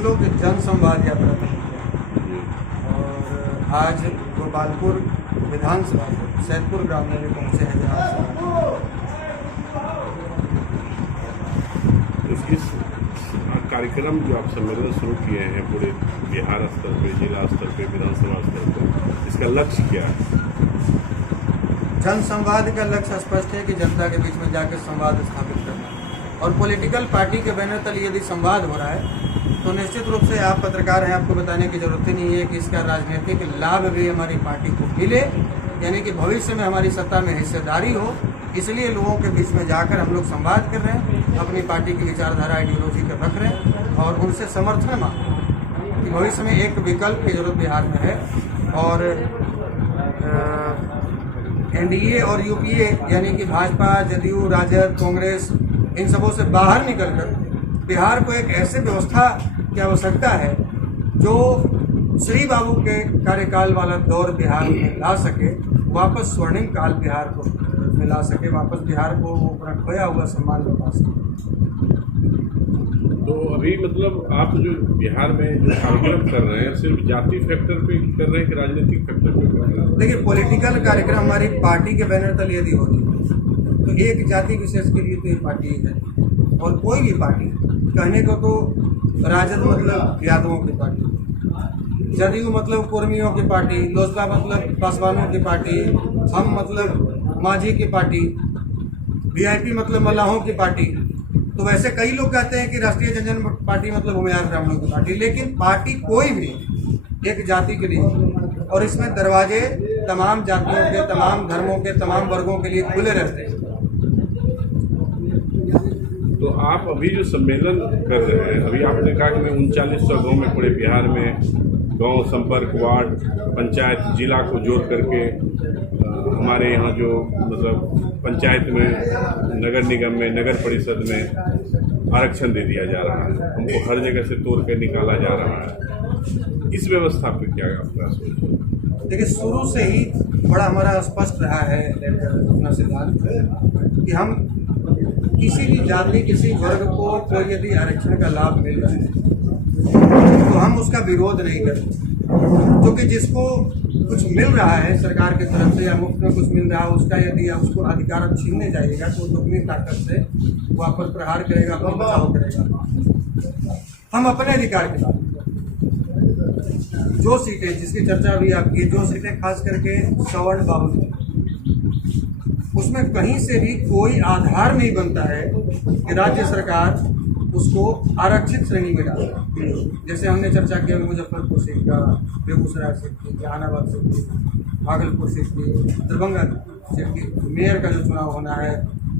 लोग जन संवाद यात्रा पर और आज गोपालपुर विधानसभा सैदपुर ग्राम में भी पहुँचे हैं जहाँ तो इस कार्यक्रम जो आप सम्मेलन शुरू किए हैं पूरे बिहार स्तर पे, जिला स्तर पे, विधानसभा स्तर पे, इसका लक्ष्य क्या है? जन संवाद का लक्ष्य स्पष्ट है कि जनता के बीच में जाकर संवाद स्थापित करना और पॉलिटिकल पार्टी के बैनर तले यदि संवाद हो रहा है तो निश्चित रूप से आप पत्रकार हैं, आपको बताने की जरूरत ही नहीं है कि इसका राजनीतिक लाभ भी हमारी पार्टी को मिले, यानी कि भविष्य में हमारी सत्ता में हिस्सेदारी हो। इसलिए लोगों के बीच में जाकर हम लोग संवाद कर रहे हैं, अपनी पार्टी की विचारधारा आइडियोलॉजी कर रख रहे हैं और उनसे समर्थन मांग रहे हैं कि भविष्य में एक विकल्प की जरूरत बिहार में है और एनडीए और यूपीए यानी कि भाजपा, जदयू, राजद, कांग्रेस इन सबों से बाहर निकलकर बिहार को एक ऐसे व्यवस्था की आवश्यकता है जो श्री बाबू के कार्यकाल वाला दौर बिहार में ला सके, वापस स्वर्णिम काल बिहार को मिला सके, वापस बिहार को वो अपना खोया हुआ सम्मान लौटा सके। तो अभी मतलब आप जो बिहार में जो कार्यक्रम कर रहे हैं सिर्फ जाति फैक्टर पे कर रहे हैं कि राजनीतिक फैक्टर पे कर रहे हैं? देखिए, पॉलिटिकल कार्यक्रम हमारी पार्टी के बैनर तले यदि होती है तो एक जाति विशेष के लिए तो ये पार्टी है और कोई भी पार्टी कहने को तो राजद मतलब यादवों की पार्टी, जदयू मतलब कुर्मियों की पार्टी, लोजपा मतलब पासवानों की पार्टी, हम मतलब माझी की पार्टी, वीआईपी मतलब मल्लाहों की पार्टी। तो वैसे कई लोग कहते हैं कि राष्ट्रीय जनजन पार्टी मतलब भूमिहार ब्राह्मणों की पार्टी, लेकिन पार्टी कोई भी एक जाति के लिए और इसमें दरवाजे तमाम जातियों के, तमाम धर्मों के, तमाम वर्गों के लिए खुले रहते हैं। तो आप अभी जो सम्मेलन कर रहे हैं, अभी आपने कहा कि मैं 3900 गाँव में पूरे बिहार में गांव संपर्क, वार्ड, पंचायत, जिला को जोड़ करके हमारे यहाँ जो मतलब पंचायत में, नगर निगम में, नगर परिषद में आरक्षण दे दिया जा रहा है, हमको हर जगह से तोड़ कर निकाला जा रहा है। इस व्यवस्था पे क्या आपका सोच है? देखिए, शुरू से ही बड़ा हमारा स्पष्ट रहा है अपना सिद्धांत कि हम किसी भी जाति, किसी वर्ग को कोई यदि आरक्षण का लाभ मिल रहा है तो हम उसका विरोध नहीं करते, क्योंकि जिसको कुछ मिल रहा है सरकार की तरफ से या मुफ्त में कुछ मिल रहा है उसका यदि आप उसको अधिकार छीनने जाइएगा तो दुगनी ताकत से वापस प्रहार करेगा, बम बचाव करेगा। हम अपने अधिकार के साथ जो सीटें जिसकी चर्चा अभी आपकी, जो सीटें खास करके सवर्ण बाहुल्य, उसमें कहीं से भी कोई आधार नहीं बनता है कि राज्य सरकार उसको आरक्षित श्रेणी में डाले। जैसे हमने चर्चा किया मुजफ्फरपुर सीट का, बेगूसराय सीट की, जहानाबाद सीट की, भागलपुर सीट की, दरभंगा सीट की, मेयर का जो चुनाव होना है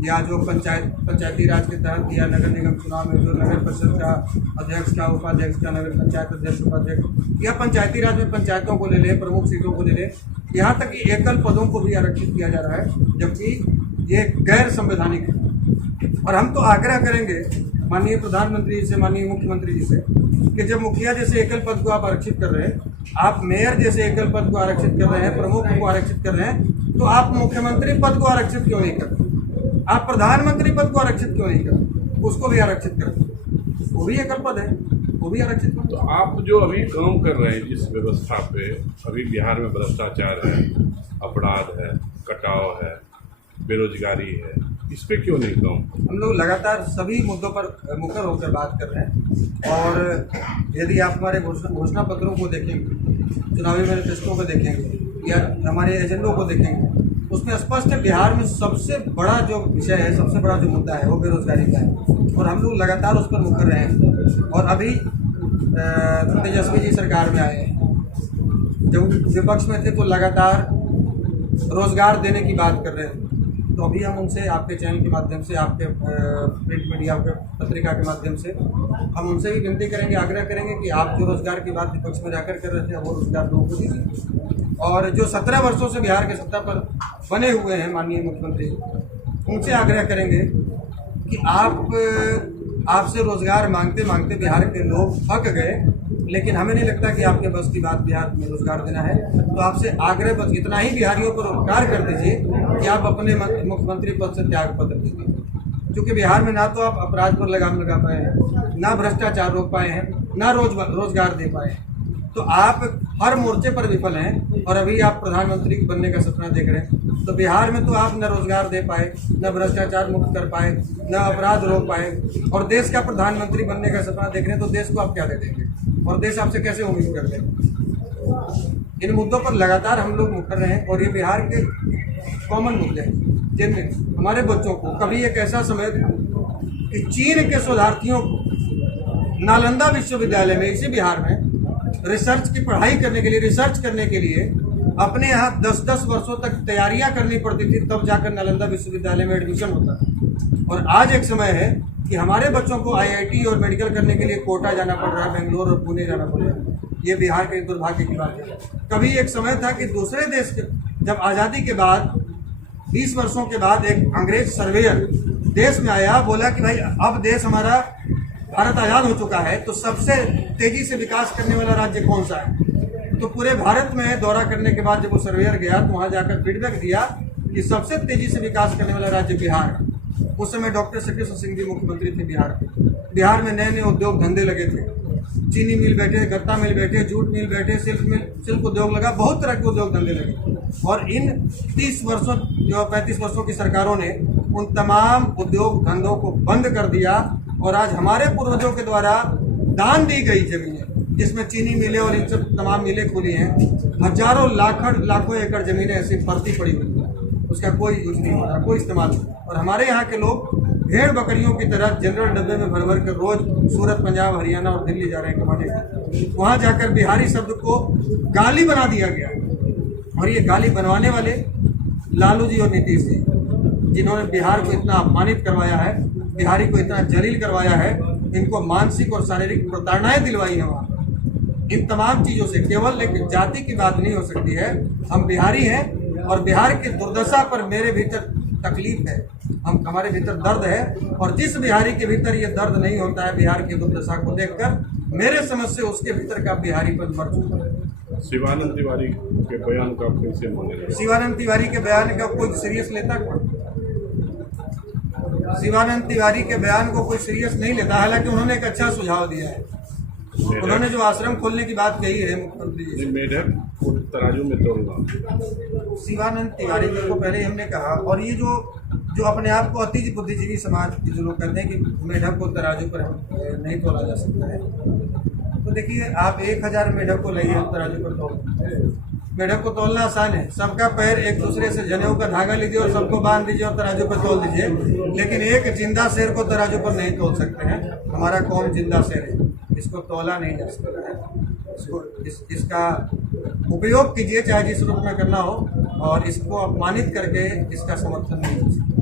या जो पंचायती राज के तहत या नगर निगम चुनाव में जो नगर परिषद का अध्यक्ष का, उपाध्यक्ष का, नगर पंचायत अध्यक्ष, उपाध्यक्ष या पंचायती राज में पंचायतों को ले ले, प्रमुख सीटों को ले ले, यहाँ तक कि एकल पदों को भी आरक्षित किया जा रहा है, जबकि ये गैर संवैधानिक है। और हम तो आग्रह करेंगे माननीय प्रधानमंत्री जी से, माननीय मुख्यमंत्री जी से कि जब मुखिया जैसे एकल पद को आप आरक्षित कर रहे हैं, आप मेयर जैसे एकल पद को आरक्षित कर रहे हैं, प्रमुख को आरक्षित कर रहे हैं, तो आप मुख्यमंत्री पद को आरक्षित क्यों नहीं करते? आप प्रधानमंत्री पद को आरक्षित क्यों नहीं करते? उसको भी आरक्षित करते, वो भी एकल पद है, वो भी आरक्षित पद। तो आप जो अभी काम कर रहे हैं जिस व्यवस्था पे, अभी बिहार में भ्रष्टाचार है, अपराध है, कटाव है, बेरोजगारी है, इस पे क्यों नहीं काम? हम लोग लगातार सभी मुद्दों पर मुखर होकर बात कर रहे हैं और यदि आप हमारे घोषणा पत्रों को देखेंगे, चुनावी मैनिफेस्टो को देखेंगे या हमारे एजेंडों को देखेंगे, उसमें स्पष्ट है बिहार में सबसे बड़ा जो विषय है, सबसे बड़ा जो मुद्दा है वो बेरोजगारी का है और हम लोग लगातार उस पर मुखर रहे हैं। और अभी तेजस्वी जी सरकार में आए हैं, जब विपक्ष में थे तो लगातार रोजगार देने की बात कर रहे थे, तो अभी हम उनसे आपके चैनल के माध्यम से, आपके प्रिंट मीडिया के पत्रिका के माध्यम से हम उनसे भी विनती करेंगे, आग्रह करेंगे कि आप जो रोजगार की बात विपक्ष में जाकर कर रहे थे वो रोजगार लोगों को दीजिए। और जो 17 वर्षों से बिहार के सत्ता पर बने हुए हैं माननीय मुख्यमंत्री, उनसे आग्रह करेंगे कि आपसे रोजगार मांगते मांगते बिहार के लोग थक गए, लेकिन हमें नहीं लगता कि आपके बस की बात बिहार में रोजगार देना है। तो आपसे आग्रह बस इतना ही बिहारियों पर उपकार कर दीजिए कि आप अपने मुख्यमंत्री पद से त्याग पत्र दीजिए। क्योंकि बिहार में ना तो आप अपराध पर लगाम लगा पाए हैं, ना भ्रष्टाचार रोक पाए हैं, ना रोजगार दे पाए हैं। तो आप हर मोर्चे पर विफल हैं और अभी आप प्रधानमंत्री बनने का सपना देख रहे हैं। तो बिहार में तो आप न रोजगार दे पाए, न भ्रष्टाचार मुक्त कर पाए, न अपराध रोक पाए, और देश का प्रधानमंत्री बनने का सपना देख रहे हैं। तो देश को आप क्या दे देंगे और देश आपसे कैसे उम्मीद करते हैं? इन मुद्दों पर लगातार हम लोग मुकर रहे हैं और ये बिहार के कॉमन मुद्दे हैं जिनमें हमारे बच्चों को कभी एक ऐसा समय कि चीन के शोधार्थियों को नालंदा विश्वविद्यालय में इसी बिहार में रिसर्च की पढ़ाई करने के लिए, रिसर्च करने के लिए अपने यहाँ 10-10 वर्षों तक तैयारियां करनी पड़ती थी, तब जाकर नालंदा विश्वविद्यालय में एडमिशन होता था। और आज एक समय है कि हमारे बच्चों को IIT और मेडिकल करने के लिए कोटा जाना पड़ रहा है, बेंगलोर और पुणे जाना पड़ रहा है। ये बिहार के दुर्भाग्य की बात है। कभी एक समय था कि दूसरे देश के, जब आज़ादी के बाद 20 वर्षों के बाद एक अंग्रेज सर्वेयर देश में आया, बोला कि भाई अब देश हमारा भारत आज़ाद हो चुका है, तो सबसे तेजी से विकास करने वाला राज्य कौन सा है? तो पूरे भारत में दौरा करने के बाद जब वो सर्वेयर गया तो वहाँ जाकर फीडबैक दिया कि सबसे तेजी से विकास करने वाला राज्य बिहार है। उस समय डॉक्टर सतीश सिंह जी मुख्यमंत्री थे बिहार के। बिहार में नए नए उद्योग धंधे लगे थे, चीनी मिल बैठे, गत्ता मिल बैठे, जूट मिल बैठे, सिल्क उद्योग लगा, बहुत तरह के उद्योग धंधे लगे। और इन 35 वर्षों की सरकारों ने उन तमाम उद्योग धंधों को बंद कर दिया और आज हमारे पूर्वजों के द्वारा दान दी गई जमीनें, जिसमें चीनी मिलें और इन सब तमाम मिलें खुली हैं, हजारों लाखों एकड़ जमीनें ऐसी भर्ती पड़ी हुई हैं, उसका कोई यूज नहीं हो रहा, कोई इस्तेमाल नहीं। और हमारे यहाँ के लोग भेड़ बकरियों की तरह जनरल डब्बे में भर भर कर रोज सूरत, पंजाब, हरियाणा और दिल्ली जा रहे हैं कमाने। वहाँ जाकर बिहारी शब्द को गाली बना दिया गया। और ये गाली बनवाने वाले लालू जी और नीतीश जी, जिन्होंने बिहार को इतना अपमानित करवाया है, बिहारी को इतना जलील करवाया है, इनको मानसिक और शारीरिक प्रताड़नाएं दिलवाई हैं वहाँ। इन तमाम चीज़ों से केवल एक जाति की बात नहीं हो सकती है। हम बिहारी हैं और बिहार की दुर्दशा पर मेरे भीतर तकलीफ है, हमारे भीतर दर्द है। और जिस बिहारी के भीतर ये दर्द नहीं होता है बिहार की दुर्दशा को देखकर, मेरे समझ से उसके भीतर का बिहारी पर मर चुका है। शिवानंद तिवारी के बयान का आप कैसे मानेंगे? शिवानंद तिवारी के बयान का कोई सीरियस लेता कौन? शिवानंद तिवारी के बयान को कोई सीरियस नहीं लेता। हालांकि उन्होंने एक अच्छा सुझाव दिया है। उन्होंने जो आश्रम खोलने की बात कही है मुख्यमंत्री जी, मेढक को तराजू में तोलना। शिवानंद तिवारी जी को पहले हमने कहा, और ये जो अपने आप को अति बुद्धिजीवी समाज के जो लोग कहते हैं कि मेढक को तराजू पर नहीं तोला जा सकता है, तो देखिए आप 1000 मेढक को लाइए तराजू पर तोल। मेढक को तोलना आसान है, सबका पैर एक दूसरे से जनेऊ का धागा लीजिए और सबको बांध दीजिए और तराजू पर तोल दीजिए। लेकिन एक जिंदा शेर को तराजू पर नहीं तोल सकते हैं। हमारा कौम जिंदा शेर है, इसको तोला नहीं जा सकता है। इसका उपयोग कीजिए चाहे जिस रूप में करना हो, और इसको अपमानित करके इसका समर्थन नहीं कर सकते।